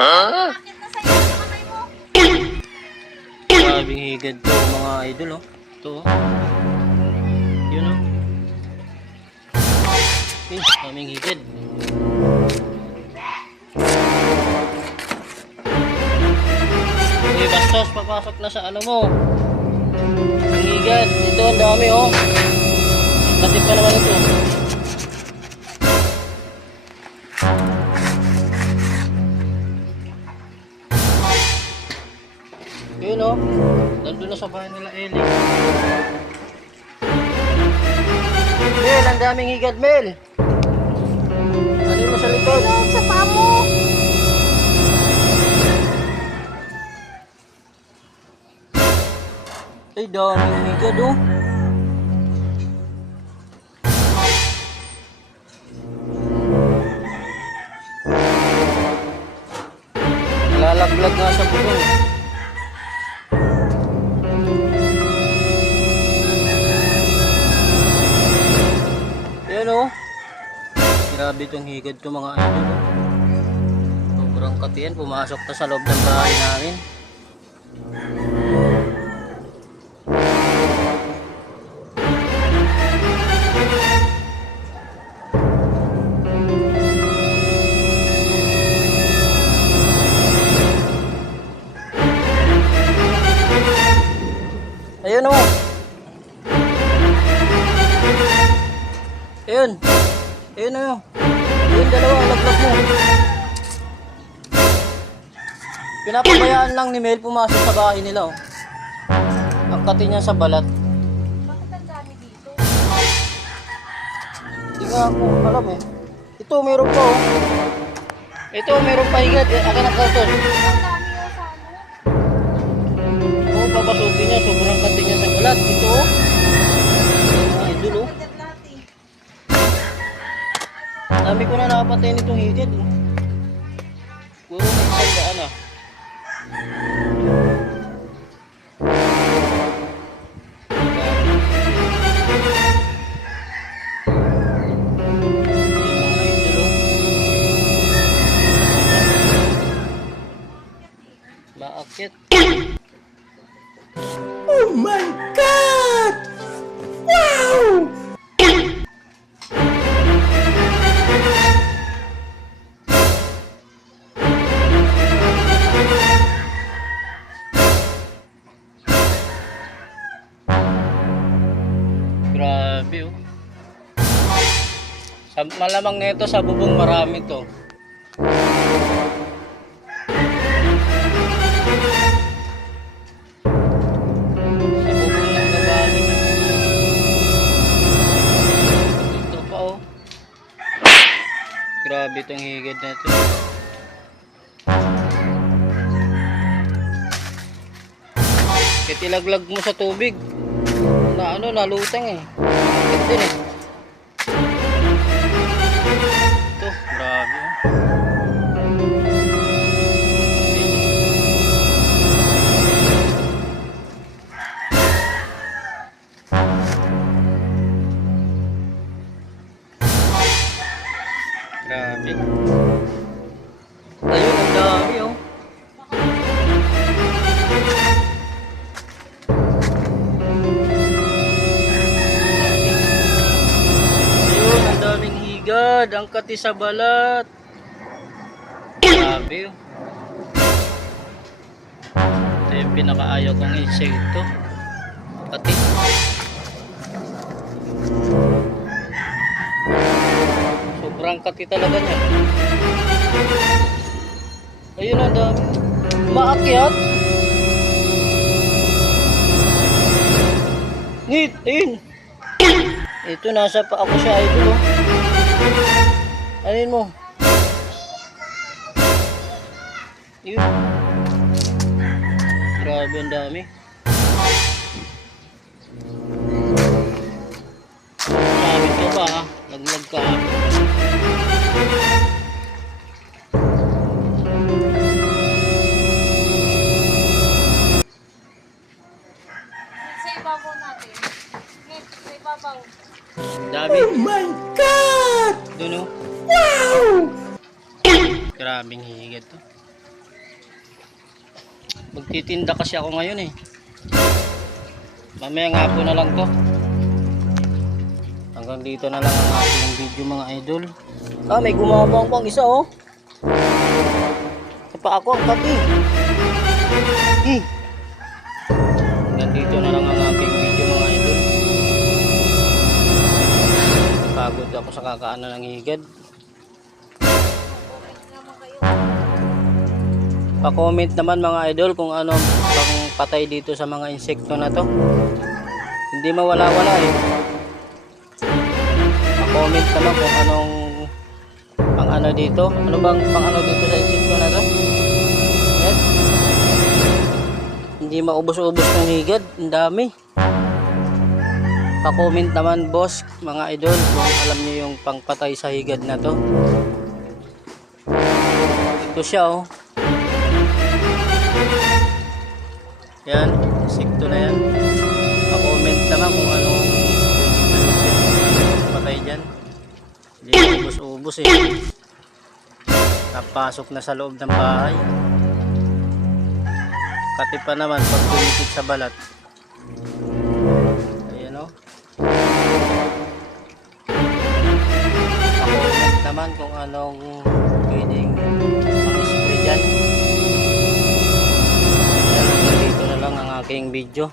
Bakit na sa'yo sa kamay mo? Grabing higad to mga idol oh. Ito oh. Yun oh. Daming higad. Okay, bastos, papasok na sa ano mo. Ang higad. Ito ang dami oh. Katip pa naman ito. Yun oh. Nandun na sa bahay nila Eli. Mel, ang daming higad Mel. Ano mo sa likod? Ano sa paa mo? Ay, daming higad oh. Nalalaglag nga sa bubong. Ayan oh. Grabe itong higad ko mga idol. Sobrang katiyan. Pumasok na sa loob ng bahay namin. Ayun oh. Ayun. Ayun oh. Ayun dalawa, laglag mo. Pinapabayaan lang ni Mel pumasok sa bahay nila oh. Ang kati niya sa balat. Bakit ang dami dito? Hindi nga ako alam eh. Ito meron pa oh. Ito meron pa higad. Akin ang karton. Ang dami yung sa ano? Oh, papasukin niya. Sobrang kati niya sa balat. Ito oh. Ay, idol oh. Agad lahat eh. Dami ko na nakapatay nitong higad oh. Puro may isang daan ah. Maakit. Oh my God! Wow! Grabe oh. Malamang nito sa bubong marami to. Sa bubong ng babae. Ito pa oh. Grabe itong higad na ito. Kahit ilaglag mo sa tubig na ano, nalutang eh. Bakit din eh. Ito, grabe oh. Grabe. Ayun, ang dami oh. Ayun, ang daming higad. Ang kati sa balat. Grabe oh. Ito yung pinakaayaw kong insekto. Kati. Sobrang kati talaga niya. Ayun ang dami. Maakyat. Ngit, ayun. Ito nasa pa ako siya idol oh. Alin mo? Yun. Grabe ang dami. Sabit ka ba ha? Laglag ka ha? Sa ibabaw natin. Ngit, sa ibabaw. Dami. Oh my God! Doon oh. Wow! Grabing higad to. Magtitinda kasi ako ngayon eh. Mamaya nga po na lang to. Hanggang dito na lang ang aking video mga idol. Ah, may gumabang pang isa oh. Pa ako ang kapi. Hanggang dito na lang ang aking video mga idol. Pagod ako sa kakaanan ng higad. Comment naman kayo. Pa-comment naman mga idol kung ano pang patay dito sa mga insekto na to. Hindi mawala-wala eh. Pa-comment naman kung anong pang ano dito. Ano bang pang ano dito sa insekto na to? Yan. Hindi maubos-ubos ng higad. Ang dami. Pa-comment naman boss mga idol kung alam niyo yung pangpatay sa higad na to. Ito siya oh. Yan, insekto na yan. Pa-comment naman kung anong patay dyan. Hindi ubos-ubos eh. Napasok na sa loob ng bahay. Kati pa naman pag tumikit sa balat. Ayan o. Pa-comment naman kung anong pwedeng pang-spray dyan. Dito na lang ang aking video.